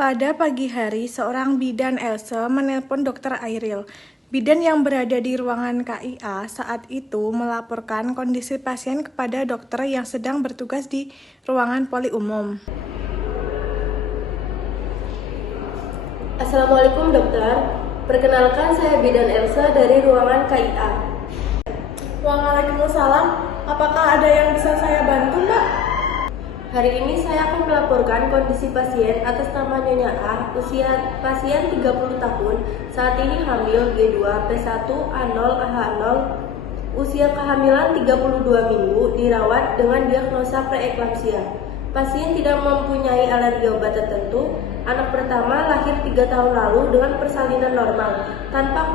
Pada pagi hari, seorang bidan Else menelpon Dokter Airil. Bidan yang berada di ruangan KIA saat itu melaporkan kondisi pasien kepada dokter yang sedang bertugas di ruangan poli umum. Assalamualaikum dokter, perkenalkan saya bidan Elsa dari ruangan KIA. Waalaikumsalam, apakah ada yang bisa saya bantu, Mbak? Hari ini saya akan melaporkan kondisi pasien atas nama Nyonya A, usia pasien 30 tahun, saat ini hamil G2 P1 A0 AH0, usia kehamilan 32 minggu, dirawat dengan diagnosa preeklamsia. Pasien tidak mempunyai alergi obat tertentu. Anak pertama lahir 3 tahun lalu dengan persalinan normal, tanpa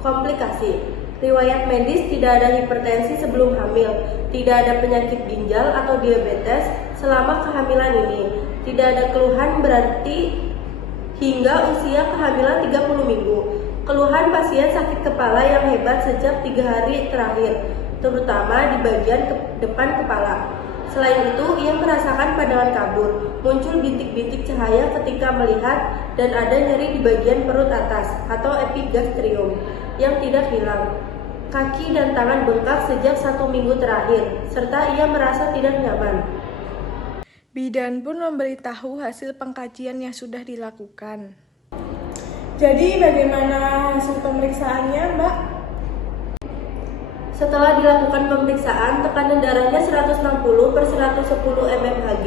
komplikasi. Riwayat medis: tidak ada hipertensi sebelum hamil, tidak ada penyakit ginjal atau diabetes selama kehamilan ini, tidak ada keluhan berarti hingga usia kehamilan 30 minggu. Keluhan pasien sakit kepala yang hebat sejak 3 hari terakhir, terutama di bagian depan kepala. Selain itu, ia merasakan pandangan kabur, muncul bintik-bintik cahaya ketika melihat, dan ada nyeri di bagian perut atas atau epigastrium yang tidak hilang. Kaki dan tangan bengkak sejak 1 minggu terakhir, serta ia merasa tidak nyaman. Bidan pun memberitahu hasil pengkajian yang sudah dilakukan. Jadi bagaimana hasil pemeriksaannya, Mbak? Setelah dilakukan pemeriksaan, tekanan darahnya 160/110 mmHg,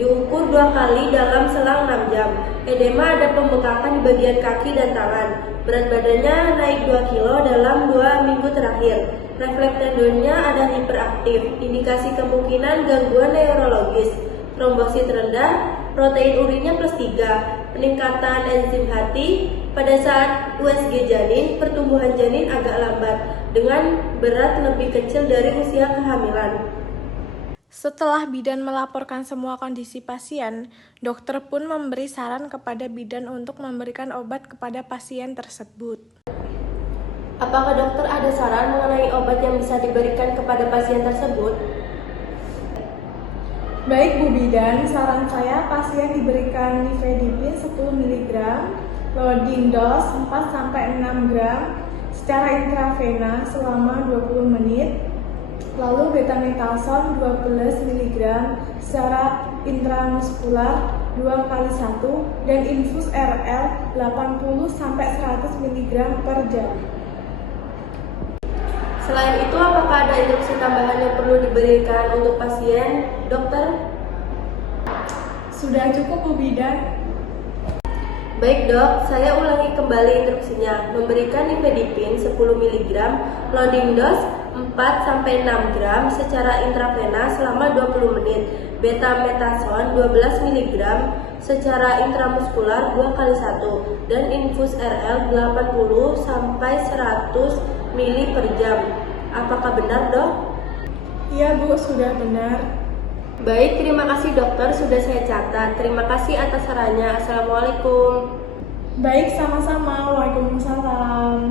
diukur 2 kali dalam selang 6 jam. Edema ada pembengkakan di bagian kaki dan tangan. Berat badannya naik 2 kilo dalam 2 minggu terakhir. Refleks tendonnya ada hiperaktif, indikasi kemungkinan gangguan neurologis. Trombosit rendah, protein urinnya +3, peningkatan enzim hati. Pada saat USG janin, pertumbuhan janin agak lambat, dengan berat lebih kecil dari usia kehamilan. Setelah bidan melaporkan semua kondisi pasien, dokter pun memberi saran kepada bidan untuk memberikan obat kepada pasien tersebut. Apakah dokter ada saran mengenai obat yang bisa diberikan kepada pasien tersebut? Baik Bu Bidan, saran saya pasien diberikan nifedipin 10 mg, loading dose 4-6 gram secara intravena selama 20 menit, lalu betametalson 12 mg secara intramuskular 2 kali 1, dan infus RL 80-100 mg per jam. Selain itu, apakah ada instruksi tambahan yang perlu diberikan untuk pasien, dokter? Sudah cukup Bu Bidan. Baik dok, saya ulangi kembali instruksinya. Memberikan nifedipin 10 mg, loading dose 4-6 gram secara intravena selama 20 menit. Betametasone 12 mg secara intramuskular 2 kali 1, dan infus RL 80-100 ml per jam. Apakah benar dok? Iya Bu, sudah benar. Baik, terima kasih dokter, sudah saya catat. Terima kasih atas sarannya. Assalamualaikum. Baik, sama-sama. Waalaikumsalam.